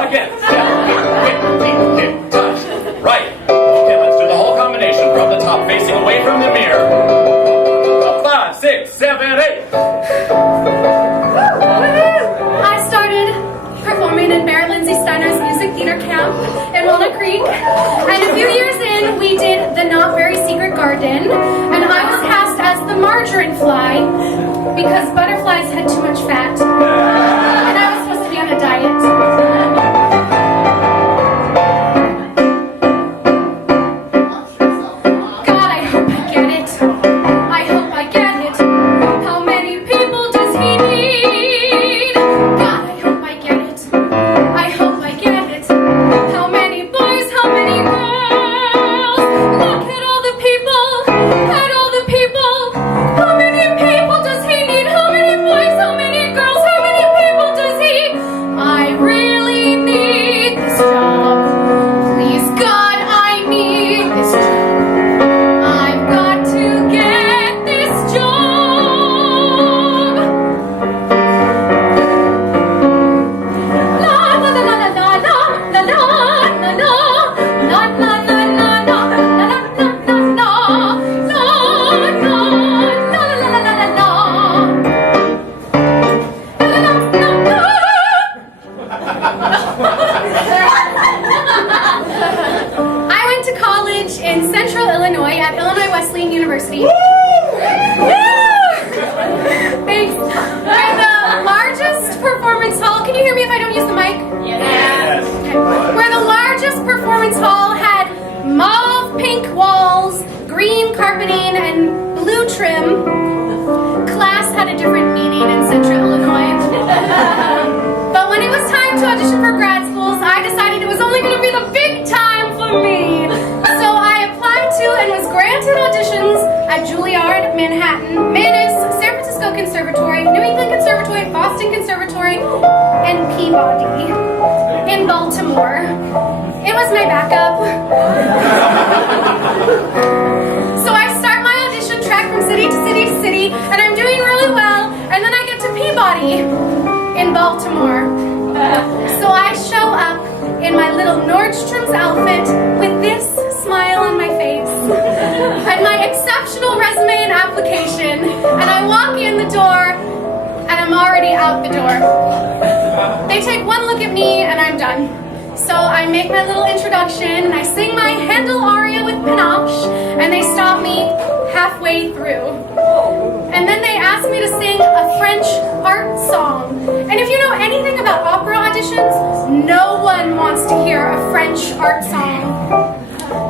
Again. Touch. Right. Okay, let's do the whole combination from the top, facing away from the mirror. 5, 6, 7, 8. I started performing in Barrett Lindsay Steiner's music theater camp in Walnut Creek, and a few years in, we did The Not Very Secret Garden, and I was cast as the margarine fly because butterflies had too much fat, and I was supposed to be on a diet. In Baltimore. It was my backup. So I start my audition track from city to city to city, and I'm doing really well, and then I get to Peabody in Baltimore. So I show up in my little Nordstrom's outfit with this smile on my face and my exceptional resume and application, and I walk in the door and I'm already out the door. They take one look at me and I'm done. So I make my little introduction and I sing my Handel aria with panache, and they stop me halfway through. And then they ask me to sing a French art song. And if you know anything about opera auditions, no one wants to hear a French art song.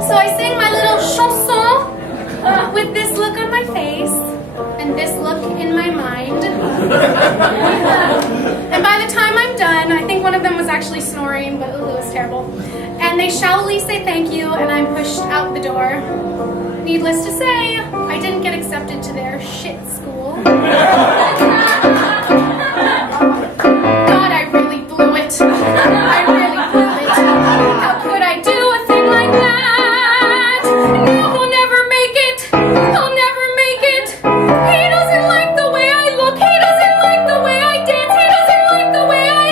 So I sing my little chanson with this look on my face and this look in my mind. And by the time I'm done, I think one of them was actually snoring, but it was terrible. And they shallowly say thank you, and I'm pushed out the door. Needless to say, I didn't get accepted to their shit school. God, I really blew it. I really blew it. How could I do a thing like that? No, he'll never make it. He'll never make it. He doesn't like the way I look. He doesn't like the way I dance. He doesn't like the way I...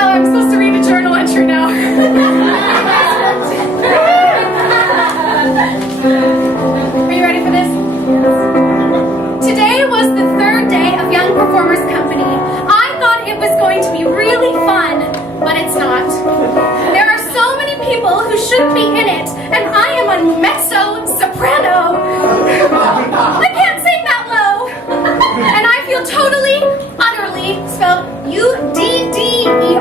Oh, I'm supposed to read a journal entry now. Are you ready for this? Today was the third day of Young Performers Company. I thought it was going to be really fun, but it's not. There are so many people who shouldn't be in it, and I am a mezzo soprano. I can't sing that low. And I feel totally, utterly, spelled U-D-D-E-R-L-Y.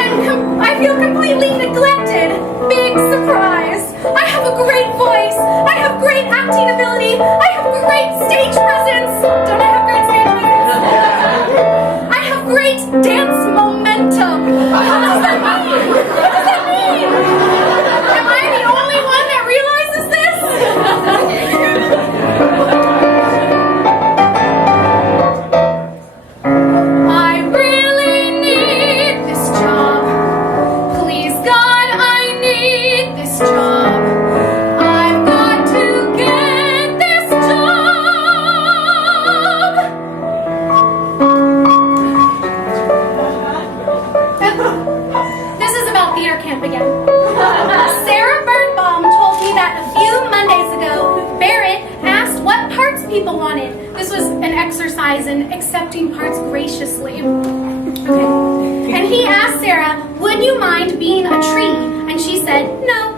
And I feel completely neglected. Big surprise. I have a great voice. I have great acting ability. I have great stage presence. Don't I have great stage presence? I have great dance momentum. What does that mean? What does that mean? Am I the only one that realizes this? I really need this job. Please, God, I need this job. I've got to get this job. and accepting parts graciously. Okay. And he asked Sarah, would you mind being a tree? And she said, no.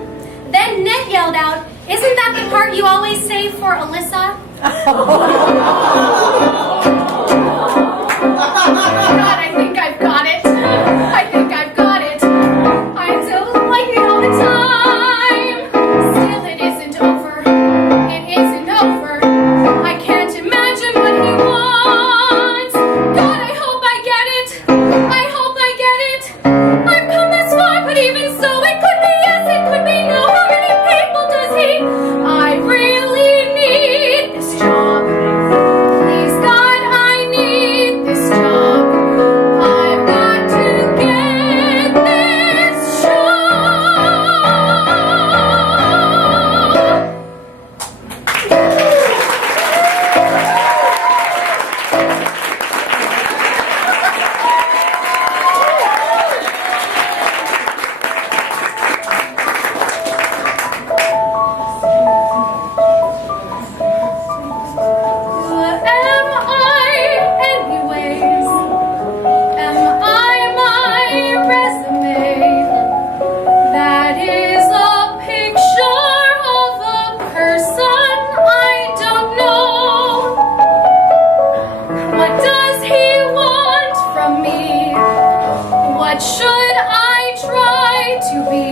Then Ned yelled out, isn't that the part you always save for Alyssa? God, I think I've got it. I think I've got it. I don't like it all the time. Still, it isn't over. It isn't over. I can't imagine what he wants. God, I hope I get it. I hope I get it. I've come this far, but even so, it could be yes, it could be no. How many people does he? I really need this job. Please, God, I need this job. I've got to get this job. Who am I anyways? Am I my resume? That is a picture of a person I don't know. What does he want from me? What should I try to be?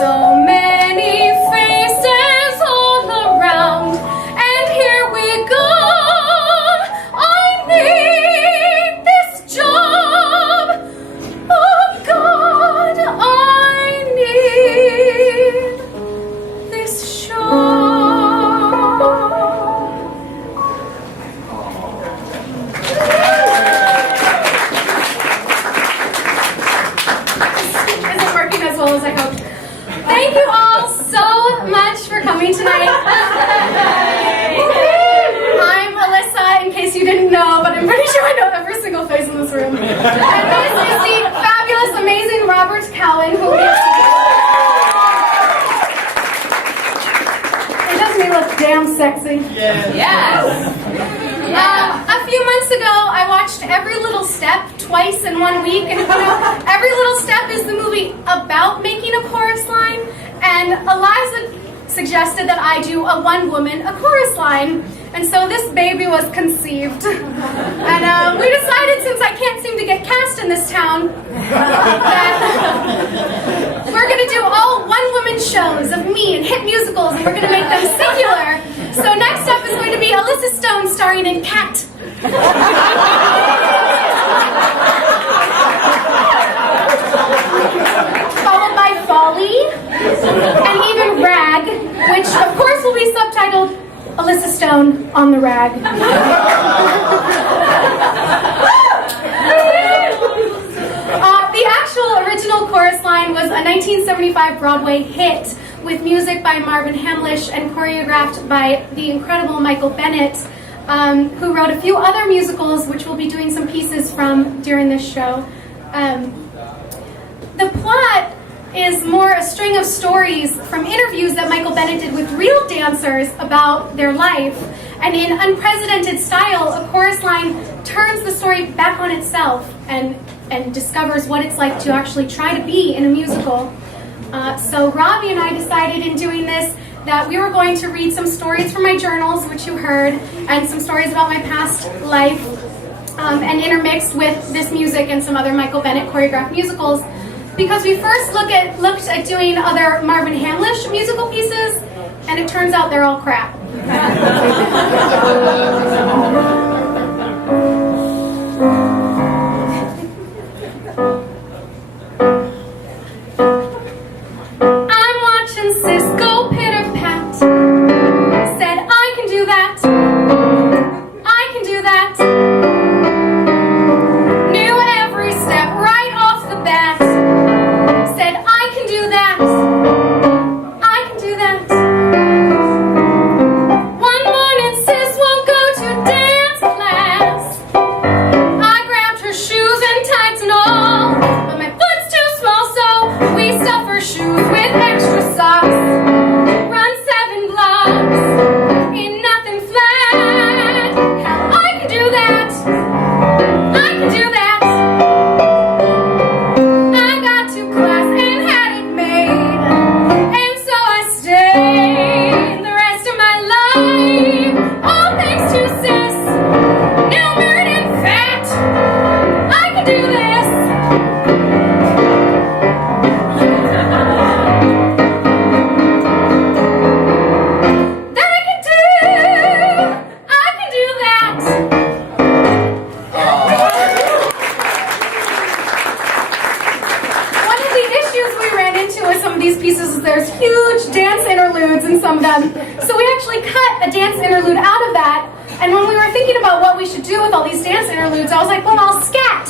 So many faces all around, and here we go. I need this job. Oh God, I need this job. Isn't working as well as I hoped. Thank you all so much for coming tonight. I'm Alyssa, in case you didn't know, but I'm pretty sure I know every single face in this room. And this is the fabulous, amazing Robbie Cowan, who is... It does me look damn sexy. Yes. A few months ago, I watched Every Little Step twice in 1 week, and Every Little Step is the movie about making a chorus line, and Eliza suggested that I do a one-woman, a chorus line, and so this baby was conceived. And we decided, since I can't seem to get cast in this town, that we're going to do all one-woman shows of me and hit musicals, and we're going to make them singular. So next up is going to be Alyssa Stone starring in Cat. Followed by Folly, and even Rag, which of course will be subtitled Alyssa Stone on the Rag. The actual original chorus line was a 1975 Broadway hit with music by Marvin Hamlish and choreographed by the incredible Michael Bennett, who wrote a few other musicals, which we'll be doing some pieces from during this show. The plot is more a string of stories from interviews that Michael Bennett did with real dancers about their life. And in unprecedented style, a chorus line turns the story back on itself and discovers what it's like to actually try to be in a musical. So Robbie and I decided in doing this that we were going to read some stories from my journals, which you heard, and some stories about my past life, and intermixed with this music and some other Michael Bennett choreographed musicals, because we first looked at doing other Marvin Hamlish musical pieces, and it turns out they're all crap. I'm watching Cisco pitter-pat. Said I can do that. I can do that. Knew every step right off the bat. Said I can do that. I can do that. One morning Sis won't go to dance. that. I can do that. I got to class and had it made. And so I stayed the rest of my life. All thanks to sis. No merit in fat. I can do this. That I can do. I can do that. One of the issues we ran into with some of these pieces is there's huge dance interludes in some of them. So we actually cut a dance interlude out of that. And when we were thinking about what we should do with all these dance interludes, I was like, well, I'll scat.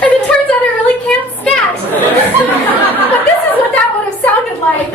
And it turns out I really can't scat. But this is what that would have sounded like.